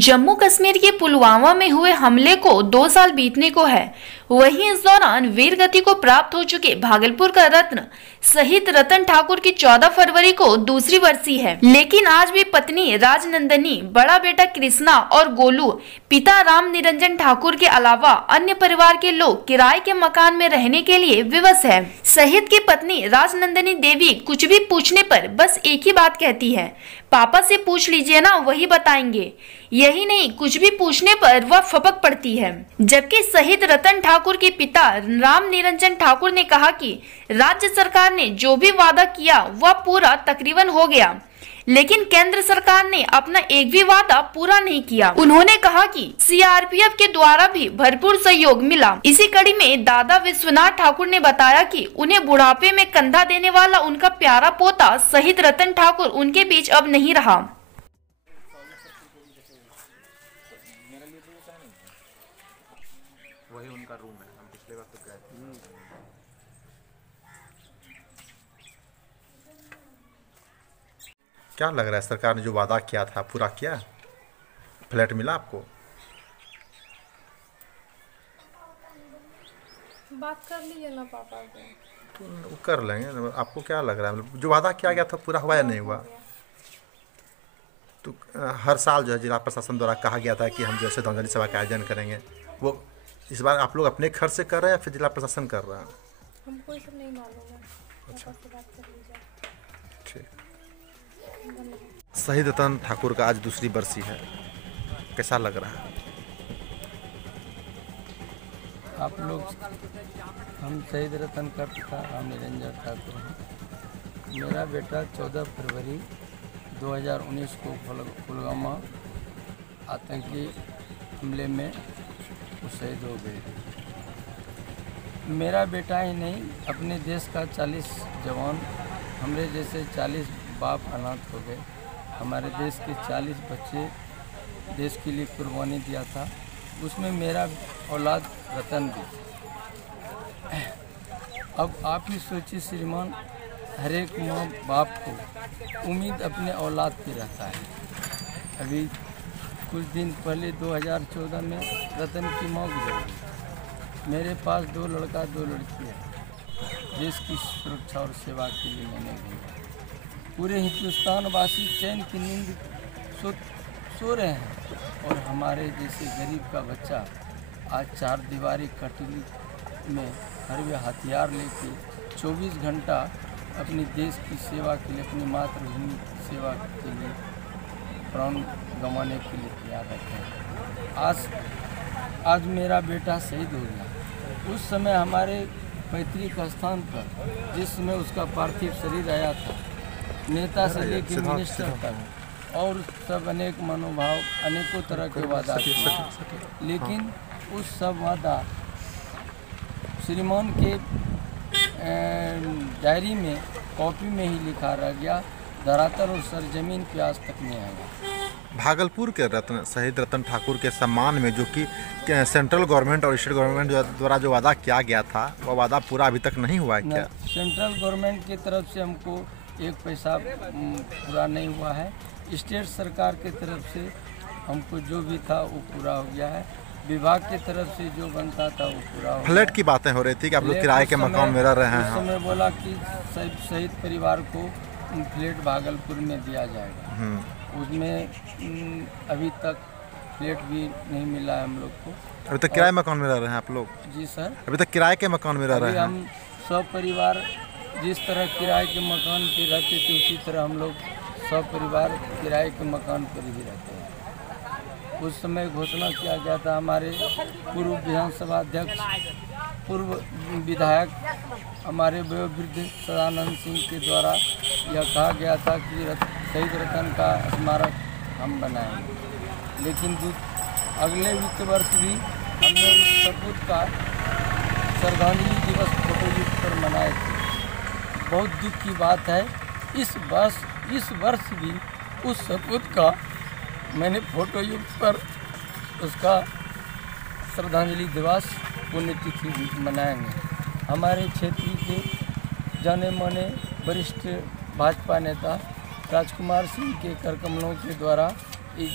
जम्मू कश्मीर के पुलवामा में हुए हमले को 2 साल बीतने को है। वहीं इस दौरान वीर गति को प्राप्त हो चुके भागलपुर का रत्न शहीद रतन ठाकुर की 14 फरवरी को दूसरी बरसी है। लेकिन आज भी पत्नी राजनंदनी, बड़ा बेटा कृष्णा और गोलू, पिता राम निरंजन ठाकुर के अलावा अन्य परिवार के लोग किराए के मकान में रहने के लिए विवश है। शहीद की पत्नी राजनंदनी देवी कुछ भी पूछने पर बस एक ही बात कहती है, पापा से पूछ लीजिए ना, वही बताएंगे। यही नहीं, कुछ भी पूछने पर वह फपक पड़ती है। जबकि शहीद रतन ठाकुर के पिता राम निरंजन ठाकुर ने कहा कि राज्य सरकार ने जो भी वादा किया वह पूरा तकरीबन हो गया, लेकिन केंद्र सरकार ने अपना एक भी वादा पूरा नहीं किया। उन्होंने कहा कि सीआरपीएफ के द्वारा भी भरपूर सहयोग मिला। इसी कड़ी में दादा विश्वनाथ ठाकुर ने बताया कि उन्हें बुढ़ापे में कंधा देने वाला उनका प्यारा पोता शहीद रतन ठाकुर उनके बीच अब नहीं रहा। वही उनका रूम है, हम पिछले बार तो गए थे। क्या लग रहा है, सरकार ने जो वादा किया था पूरा किया? फ्लैट मिला आपको? बात कर लीजिए ना पापा से। तो कर लेंगे। आपको क्या लग रहा है, जो वादा किया गया था पूरा हुआ या नहीं हुआ? तो हर साल जो है जिला प्रशासन द्वारा कहा गया था कि हम जो है श्रद्धांजलि सभा का आयोजन करेंगे, वो इस बार आप लोग अपने खर्च से कर रहे हैं या फिर जिला प्रशासन कर रहा है? हमको ये सब नहीं मालूम है। अच्छा, पापा से बात कर लीजिए। ठीक। शहीद रतन ठाकुर का आज दूसरी बरसी है, कैसा लग रहा है? आप लोग, हम शहीद रतन का पिता राम निरंजन ठाकुर हैं। मेरा बेटा 14 फरवरी 2019 को पुलवामा आतंकी हमले में शहीद हो गए। मेरा बेटा ही नहीं, अपने देश का 40 जवान, हमरे जैसे 40 बाप अनाथ हो गए। हमारे देश के 40 बच्चे देश के लिए कुर्बानी दिया था, उसमें मेरा औलाद रतन भी। अब आप ही सोचिए श्रीमान, हर एक माँ बाप को उम्मीद अपने औलाद की रहता है। अभी कुछ दिन पहले 2014 में रतन की मौत गुजर गई। मेरे पास 2 लड़का 2 लड़की है। देश की सुरक्षा और सेवा के लिए मैंने भेजा। पूरे हिंदुस्तान वासी चैन की नींद सो रहे हैं, और हमारे जैसे गरीब का बच्चा आज 4 दीवारी कटली में हरवे हथियार लेके 24 घंटा अपनी देश की सेवा के लिए, अपनी मातृभूमि की सेवा के लिए प्राण गंवाने के लिए तैयार रहते हैं। आज मेरा बेटा शहीद हो गया। उस समय हमारे पैतृक स्थान पर जिस समय उसका पार्थिव शरीर आया था, नेता से लेकर मिनिस्टर तक और सब अनेक मनोभाव, अनेकों तरह के वादा किए, लेकिन उस सब वादा श्रीमान के डायरी में, कॉपी में ही लिखा रह गया, धरातल और सरजमीन पे आज तक नहीं आएगा। भागलपुर के रत्न शहीद रतन ठाकुर के सम्मान में जो कि सेंट्रल गवर्नमेंट और स्टेट गवर्नमेंट द्वारा जो वादा किया गया था, वह वादा पूरा अभी तक नहीं हुआ है क्या? सेंट्रल गवर्नमेंट की तरफ से हमको 1 पैसा पूरा नहीं हुआ है। स्टेट सरकार की तरफ से हमको जो भी था वो पूरा हो गया है। विभाग की तरफ से जो बनता था वो पूरा हो गया। फ्लैट की बातें हो रही थी कि आप लोग किराए के मकान में रह रहे हैं। उस समय बोला कि शहीद परिवार को फ्लैट भागलपुर में दिया जाएगा। उसमें अभी तक फ्लैट भी नहीं मिला है हम लोग को। अभी तक किराए मकान में रह रहे हैं आप लोग? जी सर, अभी तक किराए के मकान में रह रहे हैं। हम सब परिवार जिस तरह किराए के मकान पे रहते थे, उसी तरह हम लोग सब परिवार किराए के मकान पर ही रहते हैं। उस समय घोषणा किया गया था, हमारे पूर्व विधानसभा अध्यक्ष, पूर्व विधायक हमारे वयोवृद्ध सदानंद सिंह के द्वारा यह कहा गया था कि शहीद रतन का स्मारक हम बनाएंगे। लेकिन अगले वित्त वर्ष भी हमने उस सपूत का श्रद्धांजलि दिवस फोटोयुक्त पर मनाए थे। बहुत दुख की बात है, इस वर्ष भी उस सपूत का मैंने फोटोयुक्त पर उसका श्रद्धांजलि दिवस पुण्यतिथि मनाएंगे। हमारे क्षेत्र के जाने माने वरिष्ठ भाजपा नेता राजकुमार सिंह के करकमलों के द्वारा इस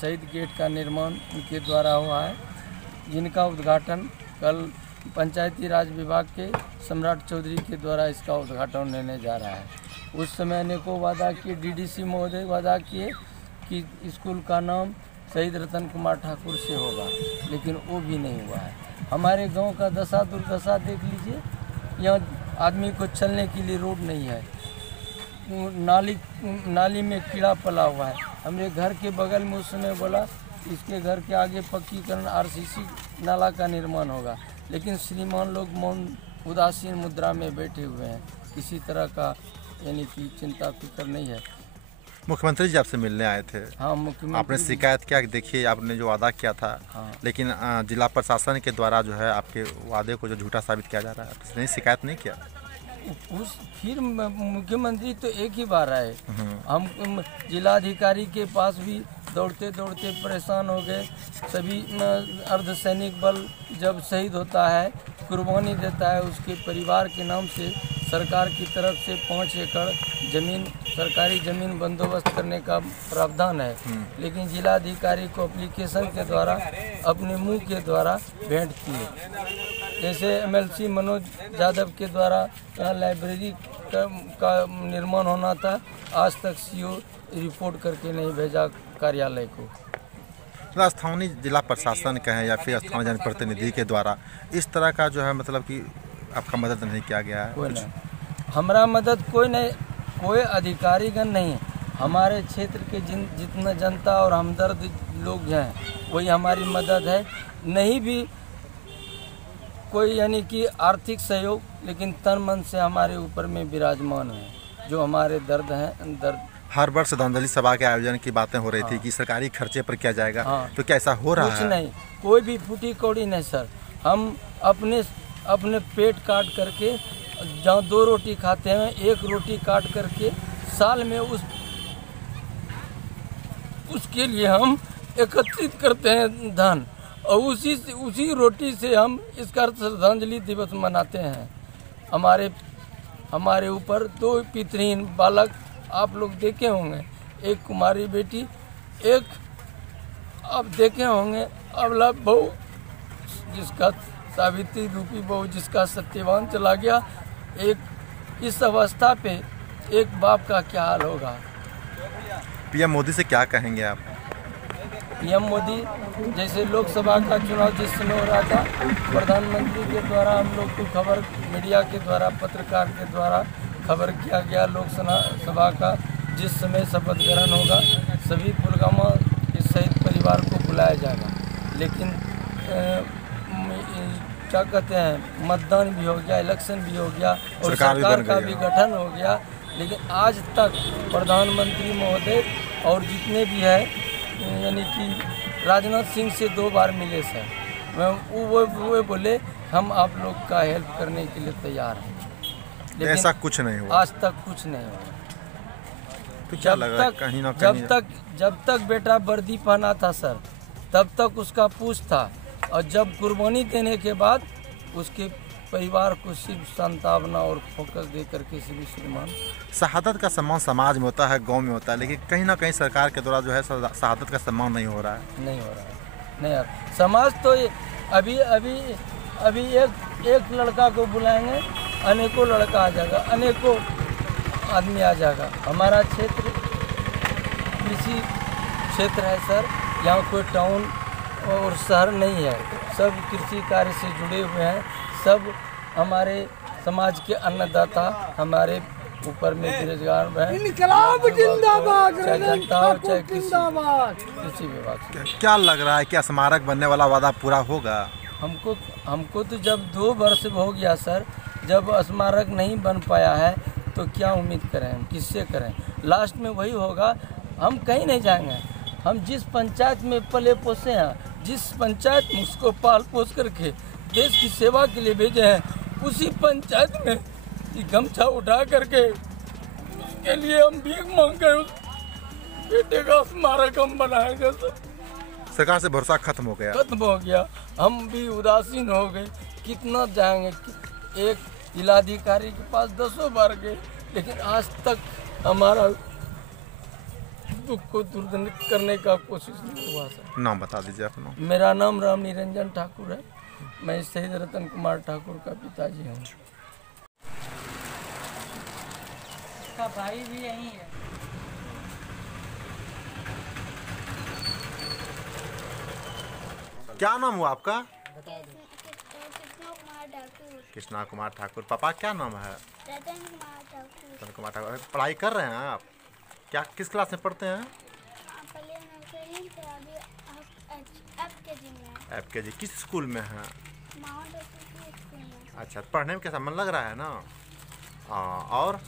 शहीद गेट का निर्माण उनके द्वारा हुआ है, जिनका उद्घाटन कल पंचायती राज विभाग के सम्राट चौधरी के द्वारा इसका उद्घाटन होने जा रहा है। उस समय अनेकों वादा किए, डीडीसी महोदय वादा किए कि स्कूल का नाम शहीद रतन कुमार ठाकुर से होगा, लेकिन वो भी नहीं हुआ है। हमारे गांव का दशा दुर्दशा देख लीजिए, यहाँ आदमी को चलने के लिए रोड नहीं है, नाली में कीड़ा पला हुआ है। हमरे घर के बगल में उस समय बोला इसके घर के आगे पक्कीकरण आरसीसी नाला का निर्माण होगा, लेकिन श्रीमान लोग मौन उदासीन मुद्रा में बैठे हुए हैं, किसी तरह का यानी कि चिंता फिक्र नहीं है। मुख्यमंत्री जी आपसे मिलने आए थे। हाँ, मुख्यमंत्री आपने शिकायत किया कि देखिए आपने जो वादा किया था, हाँ। लेकिन जिला प्रशासन के द्वारा जो है आपके वादे को जो झूठा साबित किया जा रहा है, आपने नहीं शिकायत नहीं किया? फिर मुख्यमंत्री तो एक ही बार आए, हम जिलाधिकारी के पास भी दौड़ते दौड़ते परेशान हो गए। सभी अर्धसैनिक बल जब शहीद होता है, कुर्बानी देता है, उसके परिवार के नाम से सरकार की तरफ से 5 एकड़ जमीन, सरकारी ज़मीन बंदोबस्त करने का प्रावधान है, लेकिन जिलाधिकारी को एप्लीकेशन के द्वारा अपने मुंह के द्वारा भेंट किए। जैसे एमएलसी मनोज यादव के द्वारा यहाँ लाइब्रेरी का निर्माण होना था, आज तक सीओ रिपोर्ट करके नहीं भेजा कार्यालय को। स्थानीय जिला प्रशासन कहें या फिर स्थानीय जनप्रतिनिधि के द्वारा इस तरह का जो है मतलब कि आपका मदद नहीं किया गया है? कोई नहीं, हमारा मदद कोई नहीं, कोई अधिकारीगण नहीं। हमारे क्षेत्र के जितना जनता और हमदर्द लोग हैं वही हमारी मदद है। नहीं भी कोई यानी कि आर्थिक सहयोग, लेकिन तन मन से हमारे ऊपर में विराजमान है, जो हमारे दर्द हैं दर्द। हर वर्ष श्रद्धांजलि सभा के आयोजन की बातें हो रही थी कि सरकारी खर्चे पर किया जाएगा, तो क्या ऐसा हो रहा है? कुछ नहीं, कोई भी फूटी कौड़ी नहीं सर। हम अपने पेट काट करके, जहाँ 2 रोटी खाते हैं 1 रोटी काट करके साल में उसके लिए हम एकत्रित करते हैं धन, और उसी रोटी से हम इसका श्रद्धांजलि दिवस मनाते हैं। हमारे ऊपर 2 पितृहीन बालक आप लोग देखे होंगे, एक कुमारी बेटी, एक आप देखे होंगे अबला बहू, जिसका सावित्री रूपी बहू जिसका सत्यवान चला गया। एक इस अवस्था पे एक बाप का क्या हाल होगा? पीएम मोदी से क्या कहेंगे आप? पीएम मोदी, जैसे लोकसभा का चुनाव जिस समय हो रहा था, प्रधानमंत्री के द्वारा हम लोग को खबर, मीडिया के द्वारा, पत्रकार के द्वारा खबर किया गया लोकसभा का जिस समय शपथ ग्रहण होगा सभी पुलवामा के शहीद परिवार को बुलाया जाएगा। लेकिन क्या कहते हैं, मतदान भी हो गया, इलेक्शन भी हो गया और सरकार का भी गठन हो गया, लेकिन आज तक प्रधानमंत्री महोदय और जितने भी है यानी कि राजनाथ सिंह से 2 बार मिले सर, वो बोले हम आप लोग का हेल्प करने के लिए तैयार हैं, लेकिन ऐसा कुछ नहीं हुआ, आज तक कुछ नहीं हुआ। तो क्या लग रहा है कहीं ना कहीं जब तक बेटा वर्दी पहना था सर, तब तक उसका पूछ था, और जब कुर्बानी देने के बाद उसके परिवार को सिर्फ सांत्वना और फोकस दे करके सिर्फ श्रीमान। शहादत का सम्मान समाज में होता है, गांव में होता है, लेकिन कहीं ना कहीं सरकार के द्वारा जो है शहादत का सम्मान नहीं हो रहा है। नहीं हो रहा है, नहीं यार। समाज तो अभी एक लड़का को बुलाएंगे, अनेकों लड़का आ जाएगा, अनेकों आदमी आ जाएगा। हमारा क्षेत्र कृषि क्षेत्र है सर, यहाँ कोई टाउन और शहर नहीं है, सब कृषि कार्य से जुड़े हुए हैं। सब हमारे समाज के अन्नदाता हमारे ऊपर में बेरोजगार हैं, चाहे जनता हो चाहे कृषि विभाग। क्या लग रहा है, क्या स्मारक बनने वाला वादा पूरा होगा? हमको तो जब 2 वर्ष हो गया सर, जब स्मारक नहीं बन पाया है तो क्या उम्मीद करें, हम किससे करें? लास्ट में वही होगा, हम कहीं नहीं जाएंगे। हम जिस पंचायत में पले पोसे हैं, जिस पंचायत में उसको पाल पोस करके देश की सेवा के लिए भेजे हैं, उसी पंचायत में गमछा उठा करके उसके लिए हम भीख मांग गए, उस बेटे का स्मारक हम बनाएंगे सर। सरकार से भरोसा खत्म हो गया, हम भी उदासीन हो गए। कितना जाएंगे? एक जिलाधिकारी के पास 10 बार गए, लेकिन आज तक हमारा दुख को दूर करने का कोशिश नहीं हुआ सर। नाम बता दीजिए अपना। मेरा नाम राम निरंजन ठाकुर है, मैं शहीद रतन कुमार ठाकुर का पिताजी हूँ। उसका भाई भी यहीं है। क्या नाम हुआ आपका? कृष्णा कुमार ठाकुर। पापा क्या नाम है? रतन कुमार ठाकुर। रतन कुमार ठाकुर। पढ़ाई कर रहे हैं आप? क्या किस क्लास में पढ़ते हैं? पहले नर्सरी से अभी FKG में। FKG किस स्कूल में है? माउंट एसोसिएट स्कूल में। अच्छा, पढ़ने में कैसा मन लग रहा है ना? और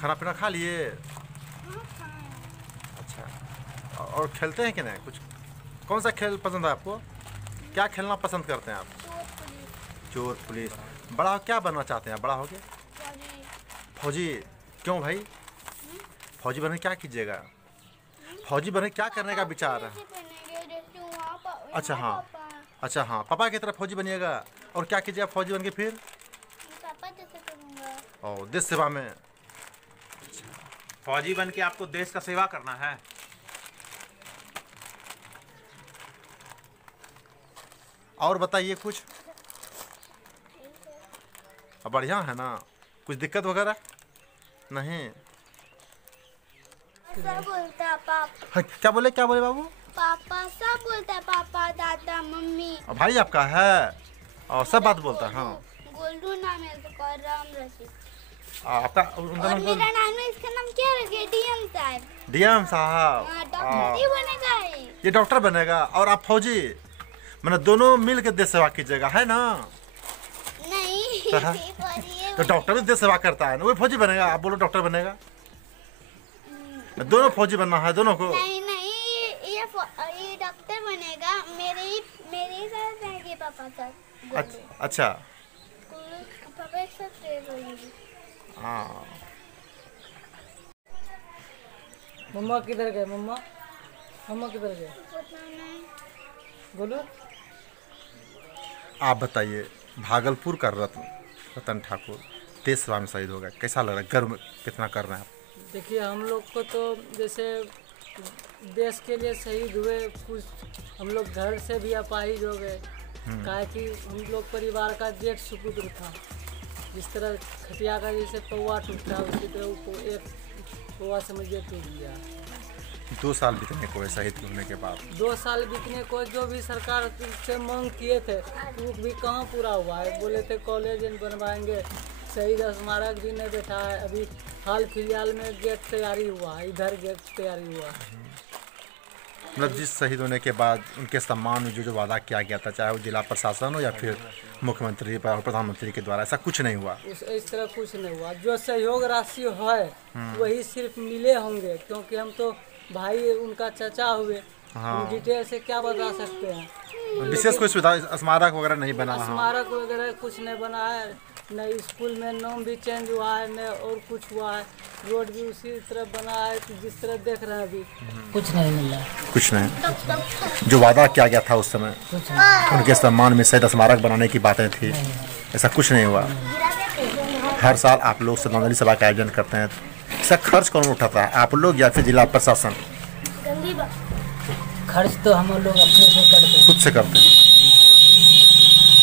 खाना पीना खा लिए? हाँ, खाए। अच्छा, और खेलते हैं कि नहीं कुछ? कौन सा खेल पसंद है आपको? क्या खेलना पसंद करते हैं आप? चोर पुलिस। बड़ा क्या बनना चाहते हैं बड़ा होके? फौजी। क्यों भाई? फौजी बनने क्या कीजिएगा? फौजी बनने क्या करने का विचार है? अच्छा हाँ, अच्छा हाँ, पापा की तरह फौजी बनिएगा। और क्या कीजिएगा फौजी बन के फिर? पापा जैसे करूँगा। और देश सेवा में? फौजी बन के आपको देश का सेवा करना है। और बताइए कुछ। अब बढ़िया है ना? कुछ दिक्कत वगैरह नहीं? सब बोलता है पापा। हाँ, क्या बोले बाबू? पापा सब बोलता है, पापा दादा मम्मी। भाई आपका है और सब बात बोलता है। हाँ, गोल्डू नाम है उसका, राम रशीद। आपका और मेरा नाम है, इसका नाम क्या रखे? DM साहब। DM साहब। डॉक्टर ही बनेगा ये डॉक्टर बनेगा और आप फौजी। मैंने दोनों मिल के देश सेवा कीजिएगा, है ना? नहीं। तो डॉक्टर भी देश सेवा करता है ना, वो फौजी बनेगा। आप बोलो डॉक्टर बनेगा। दोनों फौजी बनना है दोनों को। नहीं ये डॉक्टर बनेगा। मेरे साथ रहेंगे पापा साथ। अच्छा, पापा एक साथ रहेंगे। हाँ। मम्मा किधर गए? मम्मा किधर गए? बोलो। आप बताइए, भागलपुर का रतन ठाकुर देश सेवा में शहीद हो गए, कैसा लग रहा है? गर्व कितना कर रहे हैं आप? देखिए, हम लोग को तो जैसे देश के लिए शहीद हुए, कुछ हम लोग घर से भी अपाहिज हो गए। काहे कि हम लोग परिवार का जेठ सुपुत्र था। जिस तरह खटिया का जैसे पौवा टूटता है, उसी तरह उसको एक पौवा समझिए टूट गया। 2 साल बीतने को है शहीद होने के बाद। 2 साल बीतने को जो भी सरकार से मांग किए थे वो भी कहाँ पूरा हुआ है। बोले थे कॉलेज बनवाएंगे, शहीद स्मारक भी नहीं बैठा है। अभी हाल फिलहाल में गेट तैयारी हुआ है, इधर गेट तैयारी हुआ है। मतलब जिस शहीद होने के बाद उनके सम्मान में जो वादा किया गया था, चाहे वो जिला प्रशासन हो या फिर मुख्यमंत्री और प्रधानमंत्री के द्वारा, ऐसा कुछ नहीं हुआ। इस तरह कुछ नहीं हुआ। जो सहयोग राशि है वही सिर्फ मिले होंगे, क्योंकि हम तो भाई उनका चाचा हुए। हम डिटेल से क्या बता सकते हैं? विशेष कोई सुविधा स्मारक वगैरह नहीं बना? स्मारक वगैरह कुछ नहीं बना है, न स्कूल में नाम भी चेंज हुआ है, न और कुछ हुआ है। रोड भी उसी तरह बना है जिस तरह देख रहे हैं अभी। कुछ नहीं मिला, कुछ नहीं। जो वादा किया गया था उस समय उनके सम्मान में शहीद स्मारक बनाने की बातें थी, ऐसा कुछ नहीं हुआ। हर साल आप लोग श्रद्धांजलि सभा का आयोजन करते हैं, इसका खर्च कौन उठाता है, आप लोग या फिर जिला प्रशासन? खर्च तो हम लोग अपने से करते हैं, खुद से करते हैं।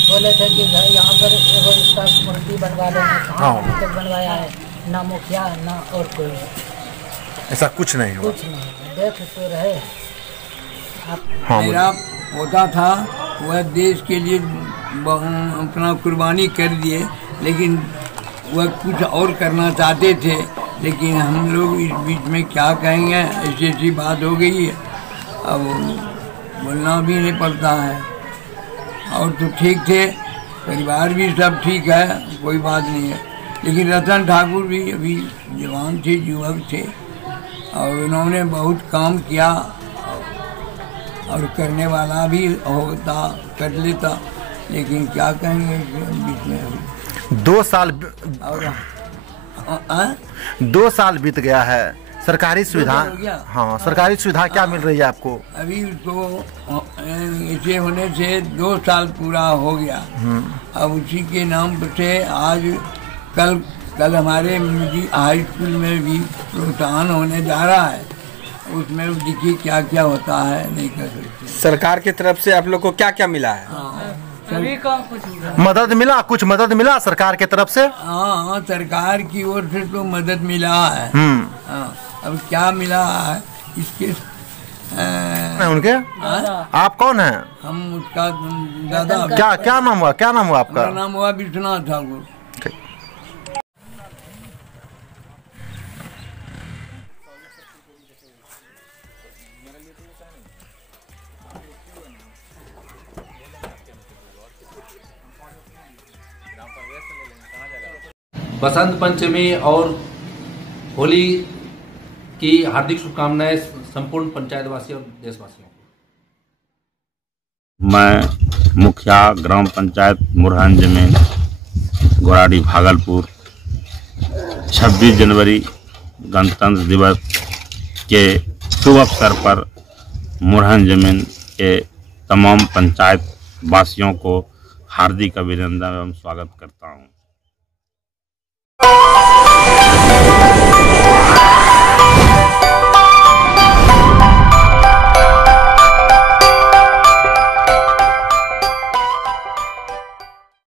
बोले थे कि भाई यहाँ पर एगो इसका मूर्ति बनवा लेंगे, कहाँ तक बनवाया है? ना मुखिया ना और कोई, ऐसा कुछ नहीं हुआ। कुछ नहीं, देख तो रहे। हाँ, मेरा पोता था, वह देश के लिए अपना कुर्बानी कर दिए, लेकिन वह कुछ और करना चाहते थे। लेकिन हम लोग इस बीच में क्या कहेंगे, ऐसी ऐसी बात हो गई है, अब बोलना भी नहीं पड़ता है। और तो ठीक थे, परिवार भी सब ठीक है, कोई बात नहीं है। लेकिन रतन ठाकुर भी अभी जवान थे, युवक थे, और उन्होंने बहुत काम किया और करने वाला भी होता, कर लेता। लेकिन क्या कहेंगे बीच में 2 साल 2 साल बीत गया है। सरकारी सुविधा, हाँ, सरकारी सुविधा क्या मिल रही है आपको? अभी उसको ऐसे होने से 2 साल पूरा हो गया। अब उसी के नाम से आज कल हमारे हाई स्कूल में भी प्रोत्साहन होने जा रहा है। उसमें देखिए क्या क्या होता है, नहीं कर सकते। सरकार की तरफ से आप लोग को क्या क्या मिला है? अभी का कुछ मदद मिला, कुछ मदद मिला सरकार की तरफ से? हाँ, सरकार की ओर से तो मदद मिला है। हाँ, अब क्या मिला है इसके उनके आप कौन हैं? हम उसका दादा। क्या नाम हुआ, क्या नाम हुआ आपका? मेरा नाम हुआ विश्वनाथ ठाकुर। बसंत पंचमी और होली की हार्दिक शुभकामनाएं संपूर्ण पंचायतवासियों और देशवासियों को। मैं मुखिया ग्राम पंचायत मुरहन जमीन गोराडी भागलपुर 26 जनवरी गणतंत्र दिवस के शुभ अवसर पर मुरहन जमीन के तमाम पंचायत वासियों को हार्दिक अभिनंदन एवं स्वागत करता हूं।